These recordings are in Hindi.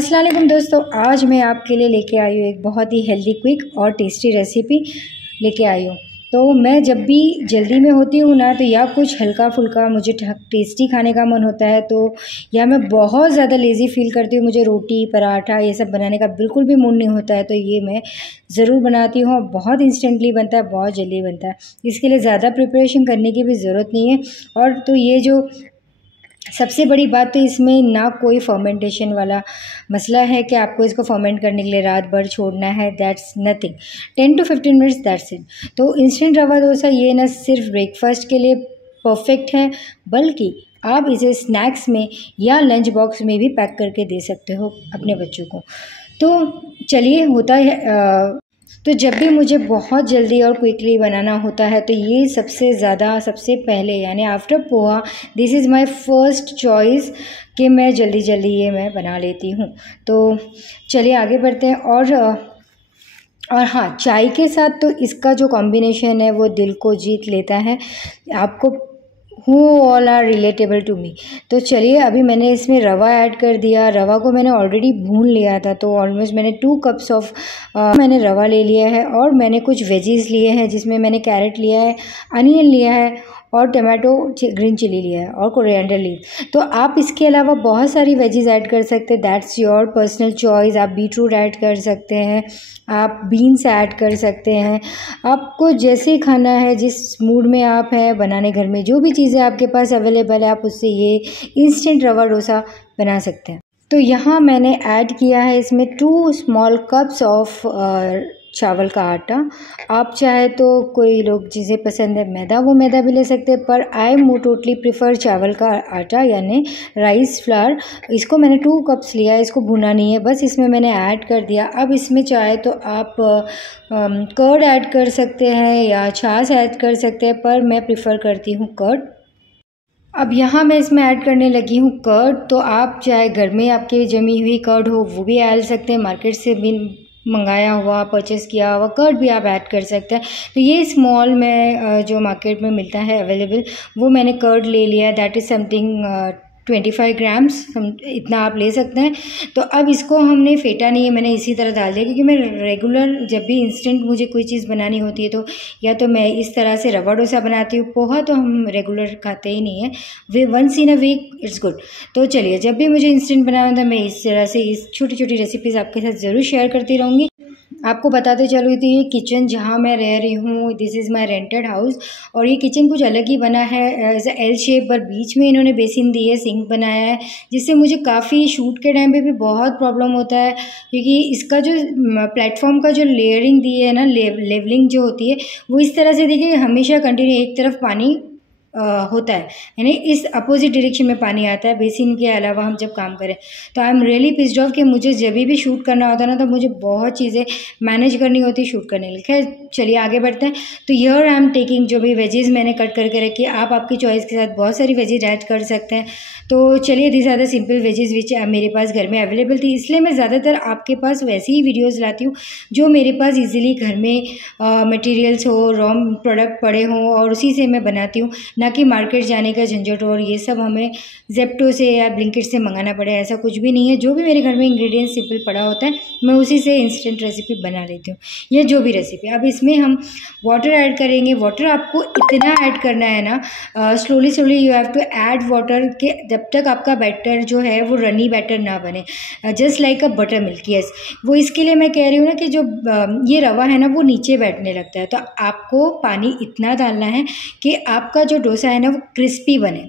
अस्सलाम वालेकुम दोस्तों, आज मैं आपके लिए लेके आई हूँ एक बहुत ही हेल्दी, क्विक और टेस्टी रेसिपी लेके आई हूँ। तो मैं जब भी जल्दी में होती हूँ ना, तो या कुछ हल्का फुल्का मुझे टेस्टी खाने का मन होता है, तो या मैं बहुत ज़्यादा लेज़ी फील करती हूँ, मुझे रोटी पराठा ये सब बनाने का बिल्कुल भी मूड नहीं होता है, तो ये मैं ज़रूर बनाती हूँ। बहुत इंस्टेंटली बनता है, बहुत जल्दी बनता है। इसके लिए ज़्यादा प्रिपरेशन करने की भी ज़रूरत नहीं है। और तो ये जो सबसे बड़ी बात, तो इसमें ना कोई फर्मेंटेशन वाला मसला है कि आपको इसको फर्मेंट करने के लिए रात भर छोड़ना है। That's nothing, 10 to 15 minutes, that's it. तो इंस्टेंट रवा डोसा ये ना सिर्फ ब्रेकफास्ट के लिए परफेक्ट है, बल्कि आप इसे स्नैक्स में या लंच बॉक्स में भी पैक करके दे सकते हो अपने बच्चों को। तो चलिए, होता है तो जब भी मुझे बहुत जल्दी और क्विकली बनाना होता है, तो ये सबसे पहले यानी after poha, this is my first choice कि मैं जल्दी ये मैं बना लेती हूँ। तो चलिए आगे बढ़ते हैं। और हाँ, चाय के साथ तो इसका जो कॉम्बिनेशन है वो दिल को जीत लेता है। आपको who all are relatable to me. तो चलिए, अभी मैंने इसमें रवा ऐड कर दिया। रवा को मैंने ऑलरेडी भून लिया था, तो ऑलमोस्ट मैंने 2 कप्स ऑफ मैंने रवा ले लिया है। और मैंने कुछ वेजीज लिए हैं, जिसमें मैंने कैरेट लिया है, अनियन लिया है और टमाटो ग्रीन चिली लिया है और कोरिएंडर लीव। तो आप इसके अलावा बहुत सारी वेजीज ऐड कर सकते हैं, दैट्स योर पर्सनल चॉइस। आप बीटरूट ऐड कर सकते हैं, आप बीन्स ऐड कर सकते हैं, आपको जैसे खाना है, जिस मूड में आप हैं बनाने, घर में जो भी चीज़ें आपके पास अवेलेबल है, आप उससे ये इंस्टेंट रवा डोसा बना सकते हैं। तो यहाँ मैंने ऐड किया है इसमें 2 स्मॉल कप्स ऑफ चावल का आटा। आप चाहे तो कोई लोग जिसे पसंद है मैदा, वो मैदा भी ले सकते हैं, पर आई टोटली प्रिफर चावल का आटा यानी राइस फ्लावर। इसको मैंने 2 कप्स लिया है, इसको भुना नहीं है, बस इसमें मैंने ऐड कर दिया। अब इसमें चाहे तो आप कर्ड ऐड कर सकते हैं या छाछ ऐड कर सकते हैं, पर मैं प्रिफ़र करती हूँ कर्ड। अब यहाँ मैं इसमें ऐड करने लगी हूँ कर्ड। तो आप चाहे घर में आपके जमी हुई कर्ड हो वो भी ऐड सकते हैं, मार्केट से भी मंगाया हुआ, परचेज़ किया हुआ कर्ड भी आप ऐड कर सकते हैं। तो ये स्मॉल में जो मार्केट में मिलता है अवेलेबल, वो मैंने कर्ड ले लिया है। दैट इज़ समथिंग 25 ग्राम्स, हम इतना आप ले सकते हैं। तो अब इसको हमने फेंटा नहीं है, मैंने इसी तरह डाल दिया, क्योंकि मैं रेगुलर जब भी इंस्टेंट मुझे कोई चीज़ बनानी होती है, तो या तो मैं इस तरह से रवा डोसा बनाती हूँ। पोहा तो हम रेगुलर खाते ही नहीं है, वे once in a week it's good. तो चलिए, जब भी मुझे इंस्टेंट बनाना होता है, मैं इस तरह से इस छोटी छोटी रेसिपीज़ आपके साथ ज़रूर शेयर करती रहूँगी। आपको बताते चलो, तो ये किचन जहाँ मैं रह रही हूँ, this is my rented house, और ये किचन कुछ अलग ही बना है, एज अ एल शेप, पर बीच में इन्होंने बेसिन दी है, सिंक बनाया है, जिससे मुझे काफ़ी शूट के टाइम पे भी बहुत प्रॉब्लम होता है, क्योंकि इसका जो प्लेटफॉर्म का जो लेयरिंग दी है ना, लेवलिंग जो होती है, वो इस तरह से देखिए हमेशा कंटिन्यू एक तरफ पानी होता है, यानी इस अपोजिट डायरेक्शन में पानी आता है बेसिन के अलावा हम जब काम करें। तो I am really pissed off कि मुझे जब भी शूट करना होता है ना, तो मुझे बहुत चीज़ें मैनेज करनी होती है शूट करने के लिए। खैर चलिए आगे बढ़ते हैं। तो हियर आई एम टेकिंग, जो भी वेजीज मैंने कट करके रखी, आप आपकी चॉइस के साथ बहुत सारी वेजीज ऐड कर सकते हैं। तो चलिए, this are the simple veggies which मेरे पास घर में अवेलेबल थी, इसलिए मैं ज़्यादातर आपके पास वैसी ही वीडियोज़ लाती हूँ जो मेरे पास ईजिली घर में मटीरियल्स हो, रॉ प्रोडक्ट पड़े हों, और उसी से मैं बनाती हूँ, ना कि मार्केट जाने का झंझट और ये सब हमें जेप्टो से या ब्लिंकिट से मंगाना पड़े, ऐसा कुछ भी नहीं है। जो भी मेरे घर में इंग्रेडिएंट्स सिंपल पड़ा होता है, मैं उसी से इंस्टेंट रेसिपी बना लेती हूँ, या जो भी रेसिपी। अब इसमें हम वाटर ऐड करेंगे। वाटर आपको इतना ऐड करना है ना, slowly you have to add water, के जब तक आपका बैटर जो है वो रनी बैटर ना बने, जस्ट लाइक अ बटर मिल्क। यस, वो इसके लिए मैं कह रही हूँ ना कि जो ये रवा है ना, वो नीचे बैठने लगता है, तो आपको पानी इतना डालना है कि आपका जो डोसा है ना वो क्रिस्पी बने,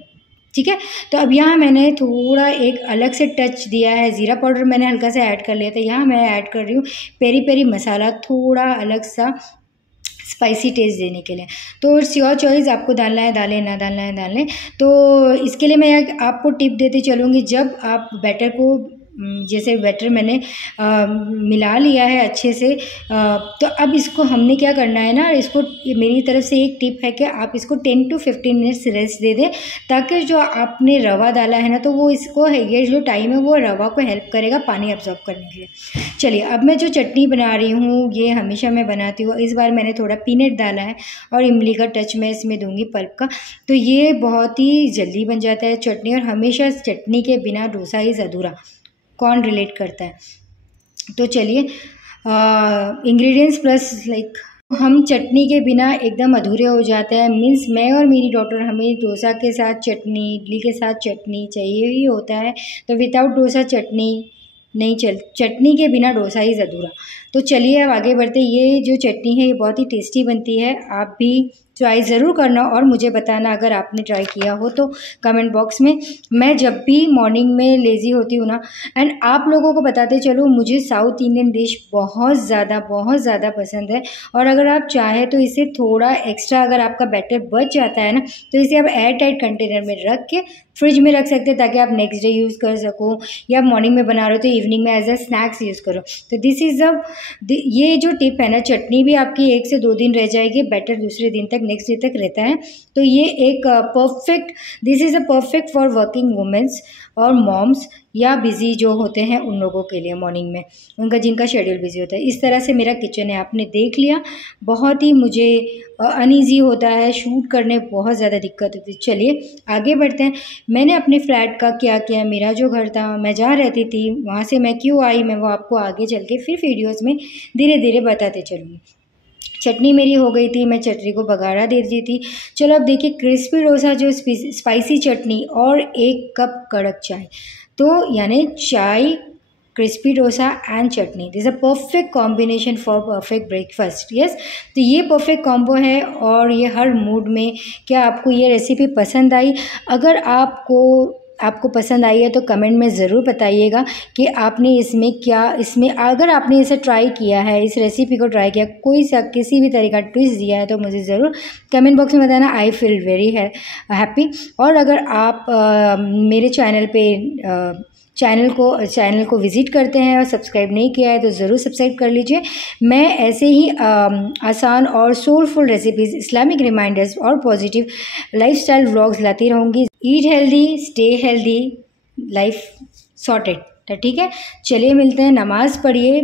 ठीक है। तो अब यहाँ मैंने थोड़ा एक अलग से टच दिया है, ज़ीरा पाउडर मैंने हल्का सा ऐड कर लिया था। यहाँ मैं ऐड कर रही हूँ पेरी पेरी मसाला, थोड़ा अलग सा स्पाइसी टेस्ट देने के लिए। तो इट्स योर चॉइस, आपको डालना है डालें, ना डालना है डालें। तो इसके लिए मैं आपको टिप देती चलूँगी, जब आप बैटर को जैसे बैटर मैंने मिला लिया है अच्छे से, तो अब इसको हमने क्या करना है ना, इसको मेरी तरफ से एक टिप है कि आप इसको 10 to 15 मिनट्स रेस्ट दे दें, ताकि जो आपने रवा डाला है ना, तो वो इसको ये जो टाइम है वो रवा को हेल्प करेगा पानी एब्जॉर्ब करने के लिए। चलिए, अब मैं जो चटनी बना रही हूँ, ये हमेशा मैं बनाती हूँ, इस बार मैंने थोड़ा पीनट डाला है और इमली का टच मैं इसमें दूंगी, पल्प का। तो ये बहुत ही जल्दी बन जाता है चटनी, और हमेशा चटनी के बिना डोसा इज़ अधूरा। कौन रिलेट करता है। तो चलिए इंग्रेडिएंट्स प्लस लाइक हम चटनी के बिना एकदम अधूरे हो जाते हैं। मीन्स मैं और मेरी डॉटर, हमें डोसा के साथ चटनी, इडली के साथ चटनी चाहिए ही होता है। तो विदाउट डोसा चटनी नहीं चटनी के बिना डोसा इज़ अधूरा। तो चलिए अब आगे बढ़ते। ये जो चटनी है ये बहुत ही टेस्टी बनती है, आप भी ट्राई ज़रूर करना और मुझे बताना अगर आपने ट्राई किया हो तो कमेंट बॉक्स में। मैं जब भी मॉर्निंग में लेज़ी होती हूँ ना, एंड आप लोगों को बताते चलो, मुझे साउथ इंडियन डिश बहुत ज़्यादा पसंद है। और अगर आप चाहें तो इसे थोड़ा एक्स्ट्रा, अगर आपका बैटर बच जाता है ना, तो इसे आप एयर टाइट कंटेनर में रख के फ्रिज में रख सकते हैं ताकि आप नेक्स्ट डे यूज़ कर सको, या मॉर्निंग में बना रहे हो तो इवनिंग में एज अ स्नैक्स यूज़ करो। तो दिस इज़ ये जो टिप है ना, चटनी भी आपकी 1 से 2 दिन रह जाएगी, बैटर दूसरे दिन तक, नेक्स्ट डे तक रहता है। तो ये एक this is a perfect for working womens और मॉम्स या बिज़ी जो होते हैं उन लोगों के लिए, मॉर्निंग में जिनका शेड्यूल बिजी होता है। इस तरह से मेरा किचन है, आपने देख लिया। बहुत ही मुझे अनईजी होता है, शूट करने बहुत ज़्यादा दिक्कत होती है। चलिए आगे बढ़ते हैं। मैंने अपने फ्लैट का क्या किया, मेरा जो घर था, मैं जहाँ रहती थी वहाँ से मैं क्यों आई, मैं वो आपको आगे चल के फिर वीडियोज़ में धीरे धीरे बताते चलूँगी। चटनी मेरी हो गई थी, मैं चटनी को बघाड़ा दे दी थी। चलो अब देखिए, क्रिस्पी डोसा जो स्पाइसी चटनी और 1 कप कड़क चाय, तो यानी चाय, crispy dosa and chutney, this a perfect combination for perfect breakfast. Yes, तो ये परफेक्ट कॉम्बो है और ये हर मूड में। क्या आपको ये रेसिपी पसंद आई? अगर आपको पसंद आई है तो कमेंट में ज़रूर बताइएगा कि आपने इसमें अगर आपने इसे ट्राई किया है, इस रेसिपी को ट्राई किया, किसी भी तरह का ट्विस्ट दिया है तो मुझे ज़रूर कमेंट बॉक्स में बताना। I feel very happy. और अगर आप मेरे चैनल को विज़िट करते हैं और सब्सक्राइब नहीं किया है तो ज़रूर सब्सक्राइब कर लीजिए। मैं ऐसे ही आसान और सोलफुल रेसिपीज़, इस्लामिक रिमाइंडर्स और पॉजिटिव लाइफस्टाइल व्लॉग्स लाती रहूँगी। Eat healthy, stay healthy, life sorted. तो ठीक है, चलिए मिलते हैं। नमाज़ पढ़िए,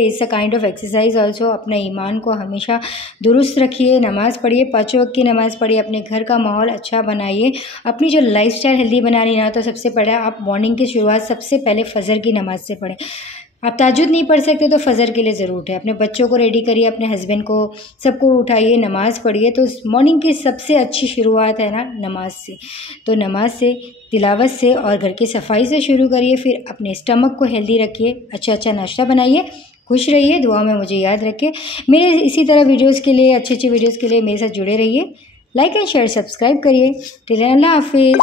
it's a kind of exercise also. अपने ईमान को हमेशा दुरुस्त रखिए, नमाज़ पढ़िए, 5 वक्त की नमाज़ पढ़िए, अपने घर का माहौल अच्छा बनाइए, अपनी जो लाइफस्टाइल हेल्दी बनानी ना, तो सबसे पहले आप मॉर्निंग की शुरुआत सबसे पहले फ़जर की नमाज़ से पढ़ें। आप तहज्जुद नहीं पढ़ सकते तो फ़जर के लिए ज़रूर उठें, अपने बच्चों को रेडी करिए, अपने हस्बैंड को, सबको उठाइए, नमाज़ पढ़िए। तो मॉर्निंग की सबसे अच्छी शुरुआत है ना नमाज से। तो नमाज से, तिलावत से और घर की सफाई से शुरू करिए। फिर अपने स्टमक को हेल्दी रखिए, अच्छा नाश्ता बनाइए, खुश रहिए, दुआ में मुझे याद रखिए। मेरे इसी तरह वीडियोज़ के लिए, अच्छी वीडियोज़ के लिए मेरे साथ जुड़े रहिए। लाइक एंड शेयर, सब्सक्राइब करिए। टिल देन, अल्लाह हाफिज़।